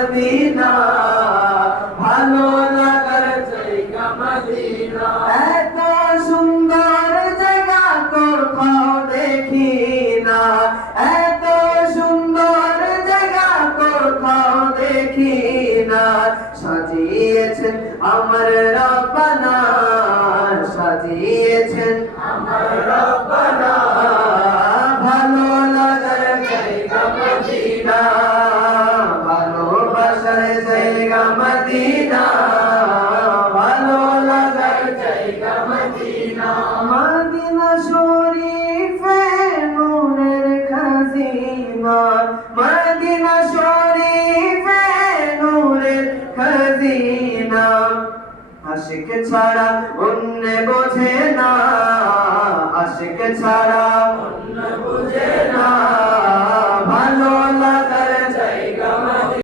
Medina, ভালো লাগার জায়গা মদিনা। এত সুন্দর জায়গা কোথাও দেখি না, এত সুন্দর জায়গা কোথাও দেখি না। সাজিয়েছেন আমার রব্বানা, সাজিয়েছেন আমার রব্বানা, ভালো লাগার জায়গা মদিনা, ভালোবাসার জায়গা মদিনা, ভালো লাগার জায়গা মদিনা। মদিনা শরীফে নূরের খাজিনা, মদিনা শরীফে নূরের খাজিনা। আশিক ছাড়া অন্য বোঝে না, আশিক ছাড়া